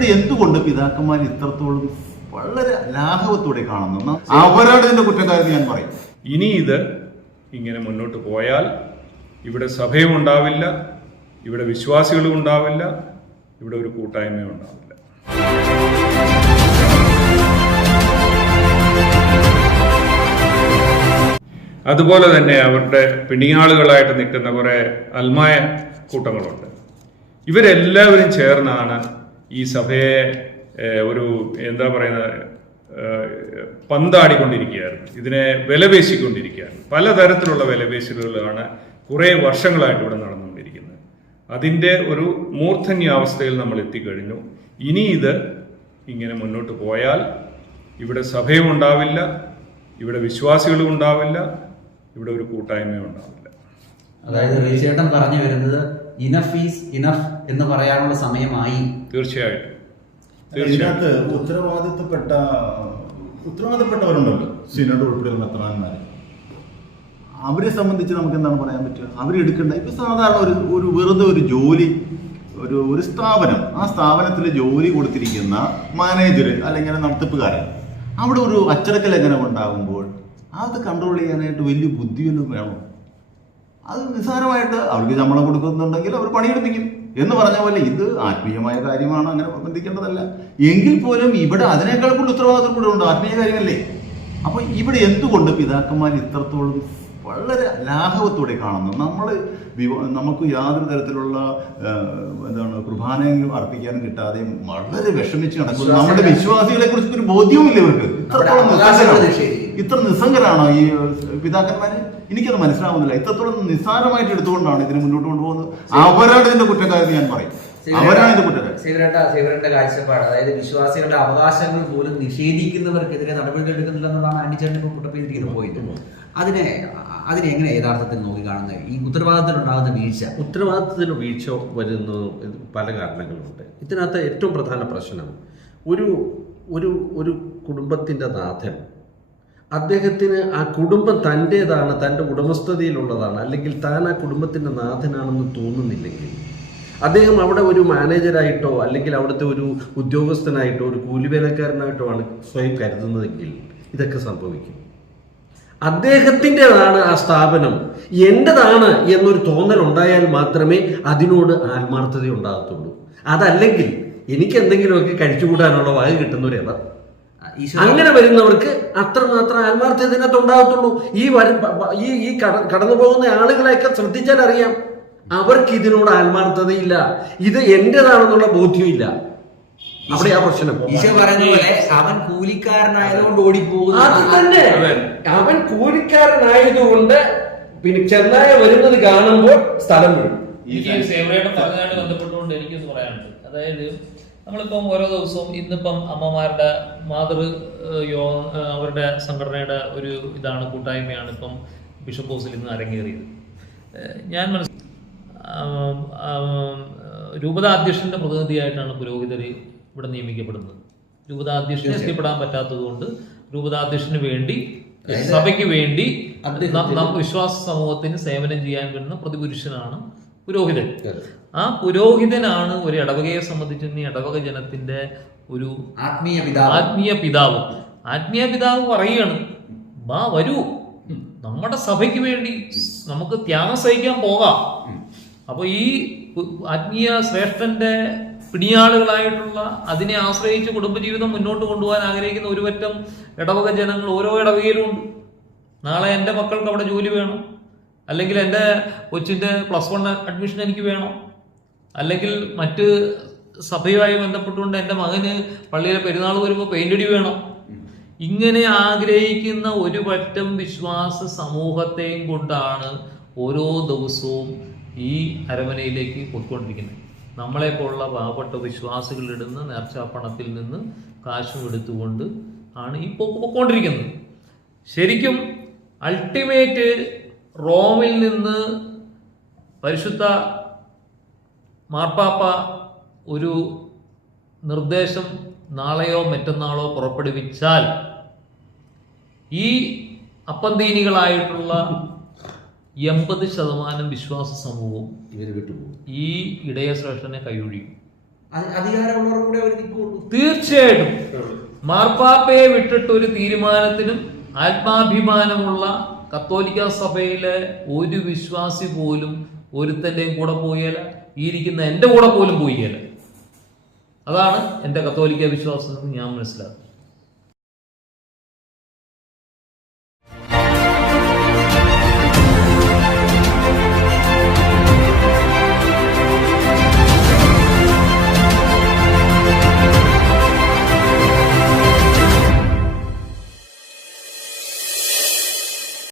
ഇവിടെ എന്തുകൊണ്ട് പിതാക്കന്മാർ ഇത്രത്തോളം വളരെ ലാഘവത്തോടെ കാണുന്നു? അവരോട് ഇതിന്റെ കുറ്റക്കാരെന്ന് ഞാൻ പറയും. ഇനി ഇത് ഇങ്ങനെ മുന്നോട്ട് പോയാൽ ഇവിടെ സഭയും ഉണ്ടാവില്ല ഇവിടെ വിശ്വാസികളും ഉണ്ടാവില്ല ഇവിടെ ഒരു കൂട്ടായ്മയും ഉണ്ടാവില്ല. അതുപോലെ തന്നെ അവരുടെ പിണിയാളുകളായിട്ട് നിൽക്കുന്ന കുറേ അൽമായ കൂട്ടങ്ങളുണ്ട്. ഇവരെല്ലാവരും ചേർന്നാണ് ഈ സഭയെ ഒരു എന്താ പറയുന്ന പന്താടിക്കൊണ്ടിരിക്കുകയായിരുന്നു. ഇതിനെ വിലപേശിക്കൊണ്ടിരിക്കുകയായിരുന്നു. പലതരത്തിലുള്ള വിലപേശലുകളാണ് കുറേ വർഷങ്ങളായിട്ട് ഇവിടെ നടന്നുകൊണ്ടിരിക്കുന്നത്. അതിന്റെ ഒരു മൂർധന്യാവസ്ഥയിൽ നമ്മൾ എത്തിക്കഴിഞ്ഞു. ഇനി ഇത് ഇങ്ങനെ മുന്നോട്ട് പോയാൽ ഇവിടെ സഭയും ഉണ്ടാവില്ല ഇവിടെ വിശ്വാസികളും ഉണ്ടാവില്ല ഇവിടെ ഒരു കൂട്ടായ്മയും ഉണ്ടാവില്ല. അതായത് റീചേട്ടൻ പറഞ്ഞു വരുന്നത് ഇനഫ് ഈസ് ഇനഫ് എന്ന് പറയാനുള്ള സമയമായി. തീർച്ചയായിട്ടും. ഇതിനകത്ത് ഉത്തരവാദിത്തപ്പെട്ട ഉത്തരവാദിത്തപ്പെട്ടവരുണ്ടല്ലോ സിനഡ് ഉൾപ്പെടെയുള്ള മെത്രാന്മാര്. അവരെ സംബന്ധിച്ച് നമുക്ക് എന്താണ് പറയാൻ പറ്റുക? അവരെടുക്കേണ്ട ഇപ്പൊ സാധാരണ ഒരു ഒരു വെറുതെ ഒരു ജോലി ഒരു ഒരു സ്ഥാപനം ആ സ്ഥാപനത്തിൽ ജോലി കൊടുത്തിരിക്കുന്ന മാനേജർ അല്ലെങ്കിൽ നടത്തിപ്പുകാരൻ അവിടെ ഒരു അച്ചടക്ക ലംഘനം ഉണ്ടാകുമ്പോൾ അത് കൺട്രോൾ ചെയ്യാനായിട്ട് വലിയ ബുദ്ധിയൊന്നും വേണം. അത് നിസ്സാരമായിട്ട് അവർക്ക് ശമ്പളം കൊടുക്കുന്നുണ്ടെങ്കിൽ അവർ പണിയെടുപ്പിക്കും. എന്ന് പറഞ്ഞ പോലെ ഇത് ആത്മീയമായ കാര്യമാണ് അങ്ങനെ ബന്ധിക്കേണ്ടതല്ല. എങ്കിൽ പോലും ഇവിടെ അതിനേക്കാൾ കൂടുതൽ ഉത്തരവാദിത്വം കൂടെ ഉണ്ട് ആത്മീയ കാര്യമല്ലേ? അപ്പൊ ഇവിടെ എന്തുകൊണ്ട് പിതാക്കന്മാർ ഇത്രത്തോളം വളരെ ലാഘവത്തോടെ കാണുന്നു? നമ്മൾ നമുക്ക് യാതൊരു തരത്തിലുള്ള എന്താണ് കുർബാനയെങ്കിലും അർപ്പിക്കാനും കിട്ടാതെ വളരെ വിഷമിച്ച് നടക്കുന്നു. നമ്മുടെ വിശ്വാസികളെ കുറിച്ച് ഒരു ബോധ്യവുമില്ല ഇവർക്ക്. ഇത്രത്തോളം. ഇത്ര നിസ്സംഗരാണോ ഈ പിതാക്കന്മാര്? എനിക്കത് മനസ്സിലാവുന്നില്ല. ഇത്രത്തോളം നിസ്സാരമായിട്ട് എടുത്തുകൊണ്ടാണ് ഇതിനെ മുന്നോട്ട് കൊണ്ടുപോകുന്നത്. അവരാണ് ഇതിന്റെ കുറ്റക്കാരെന്ന് ഞാൻ പറയും. അവരാണ് ഇതിന്റെ കുറ്റക്കാർ സേവരേട്ട സേവരന്റെ കാഴ്ചപ്പാട്. അതായത് വിശ്വാസികളുടെ അവകാശങ്ങൾ പോലും നിഷേധിക്കുന്നവർക്കെതിരെ നടപടി എടുക്കുന്നില്ലെന്നതാണ് അനിച്ചേട്ടൻ ഇപ്പോൾ പുട്ടപ്പെയ്തിരിക്കുന്ന പോയിന്റ് അതിനെ അതിനെ എങ്ങനെ യഥാർത്ഥത്തിൽ നോക്കി കാണുന്നത്? ഈ ഉത്തരവാദിത്തത്തിൽ ഉണ്ടാകുന്ന വീഴ്ച. ഉത്തരവാദിത്തത്തിൽ വീഴ്ച വരുന്ന പല കാരണങ്ങളുണ്ട്. ഇതിനകത്ത് ഏറ്റവും പ്രധാന പ്രശ്നം ഒരു ഒരു ഒരു കുടുംബത്തിന്റെ നാഥൻ അദ്ദേഹത്തിന് ആ കുടുംബം തന്റേതാണ് തന്റെ ഉടമസ്ഥതയിലുള്ളതാണ്. അല്ലെങ്കിൽ താൻ ആ കുടുംബത്തിന്റെ നാഥനാണെന്ന് തോന്നുന്നില്ലെങ്കിൽ. അദ്ദേഹം അവിടെ ഒരു മാനേജരായിട്ടോ അല്ലെങ്കിൽ അവിടുത്തെ ഒരു ഉദ്യോഗസ്ഥനായിട്ടോ ഒരു കൂലിവേലക്കാരനായിട്ടോ ആണ് സ്വയം കരുതുന്നതെങ്കിൽ ഇതൊക്കെ സംഭവിക്കും. അദ്ദേഹത്തിന്റെതാണ് ആ സ്ഥാപനം. എന്റെതാണ് എന്നൊരു തോന്നൽ ഉണ്ടായാൽ മാത്രമേ അതിനോട് ആത്മാർത്ഥത ഉണ്ടാകത്തുള്ളൂ അതല്ലെങ്കിൽ എനിക്ക് എന്തെങ്കിലുമൊക്കെ കഴിച്ചുകൂടാനുള്ള വക ഈശോ അങ്ങനെ വരുന്നവർക്ക് അത്രമാത്രം ആത്മാർത്ഥ ഇതിനകത്ത് ഉണ്ടാകത്തുള്ളൂ. ഈ വര- ഈ ഈ കട- കടന്നു പോകുന്ന ആളുകളെയൊക്കെ ശ്രദ്ധിച്ചാൽ അറിയാം അവർക്ക് ഇതിനോട് ആത്മാർത്ഥതയില്ല. ഇത് എന്റേതാണെന്നുള്ള ബോധ്യമില്ല അവിടെ ആ പ്രശ്നം. ഈശോ പറഞ്ഞ പോലെ അവൻ കൂലിക്കാരനായതുകൊണ്ട് ഓടിപ്പോകുന്നു. അത് തന്നെ. അവൻ കൂലിക്കാരനായതുകൊണ്ട് പിന്നെ ചെന്നായ വരുന്നത് കാണുമ്പോൾ സ്ഥലം വീഴും. എനിക്ക് സേവയുടെ ബന്ധപ്പെട്ടുകൊണ്ട് പറയാനുണ്ട്. അതായത് നമ്മളിപ്പം ഓരോ ദിവസവും ഇന്നിപ്പം അമ്മമാരുടെ മാതൃ യോ അവരുടെ സംഘടനയുടെ ഒരു ഇതാണ് കൂട്ടായ്മയാണ് ഇപ്പം ബിഷപ്പ് ഹൗസിൽ ഇന്ന് അരങ്ങേറിയത്. ഞാൻ മനസ്സിൽ രൂപതാധ്യക്ഷന്റെ പ്രതിനിധിയായിട്ടാണ് പുരോഹിതർ ഇവിടെ നിയമിക്കപ്പെടുന്നത്. രൂപതാധ്യക്ഷന് എത്തിപ്പെടാൻ പറ്റാത്തത് കൊണ്ട് രൂപതാധ്യക്ഷന് വേണ്ടി സഭയ്ക്ക് വേണ്ടി വിശ്വാസ സമൂഹത്തിന് സേവനം ചെയ്യാൻ വരുന്ന പ്രതിപുരുഷനാണ് പുരോഹിതൻ. ആ പുരോഹിതനാണ് ഒരു ഇടവകയെ സംബന്ധിച്ച് ഈ ഇടവക ജനത്തിന്റെ ഒരു ആത്മീയ പിതാവ്. ആത്മീയ പിതാവ്. ആത്മീയ പിതാവ് പറയുകയാണ് വാ വരൂ. നമ്മുടെ സഭയ്ക്ക് വേണ്ടി നമുക്ക് ത്യാഗം സഹിക്കാൻ പോകാം. അപ്പൊ ഈ ആത്മീയ ശ്രേഷ്ഠന്റെ പിടിയാളുകളായിട്ടുള്ള അതിനെ ആശ്രയിച്ച് കുടുംബജീവിതം മുന്നോട്ട് കൊണ്ടുപോകാൻ ആഗ്രഹിക്കുന്ന ഒരു പറ്റം ഇടവക ജനങ്ങൾ ഓരോ ഇടവകയിലും ഉണ്ട്. നാളെ എന്റെ മക്കൾക്ക് അവിടെ ജോലി വേണം. അല്ലെങ്കിൽ എന്റെ കൊച്ചിന്റെ പ്ലസ് വൺ അഡ്മിഷൻ എനിക്ക് വേണം? അല്ലെങ്കിൽ മറ്റ് സഭയുമായി ബന്ധപ്പെട്ടുകൊണ്ട് എന്റെ മകന് പള്ളിയിലെ പെരുന്നാൾ വരുമ്പോൾ പെയിന്റ് അടി വേണം? ഇങ്ങനെ ആഗ്രഹിക്കുന്ന ഒരു പറ്റം വിശ്വാസ സമൂഹത്തെയും കൊണ്ടാണ് ഓരോ ദിവസവും ഈ അരമനയിലേക്ക് പൊയ്ക്കൊണ്ടിരിക്കുന്നത്. നമ്മളെപ്പോലുള്ള പാവപ്പെട്ട വിശ്വാസികളിടുന്ന നേർച്ചാപ്പണത്തിൽ നിന്ന് കാശും എടുത്തുകൊണ്ട് ആണ് ഈ പൊക്കോണ്ടിരിക്കുന്നത് ശരിക്കും അൾട്ടിമേറ്റ് റോമിൽ നിന്ന് പരിശുദ്ധ മാർപ്പാപ്പ ഒരു നിർദ്ദേശം നാളെയോ മറ്റന്നാളോ പുറപ്പെടുവിച്ചാൽ ഈ അപ്പന്തീനികളായിട്ടുള്ള എൺപത് ശതമാനം വിശ്വാസ സമൂഹവും ഇവർ വിട്ടുപോകും. ഈ ഇടയശ്രേഷ്ഠനെ കൈയൊഴിയും അത് അധികാരമുള്ളവർ കൂടെ അവർ നിൽക്കൂ തീർച്ചയായിട്ടും. മാർപ്പാപ്പയെ വിട്ടിട്ട് ഒരു തീരുമാനത്തിനും ആത്മാഭിമാനമുള്ള കത്തോലിക്ക സഭയിലെ ഒരു വിശ്വാസി പോലും ഒരുത്തന്റെയും കൂടെ പോയല്ല ഈ ഇരിക്കുന്ന എന്റെ കൂടെ പോലും പോയില്ല അതാണ് എന്റെ കത്തോലിക്ക വിശ്വാസം ഞാൻ മനസ്സിലാക്കുന്നത്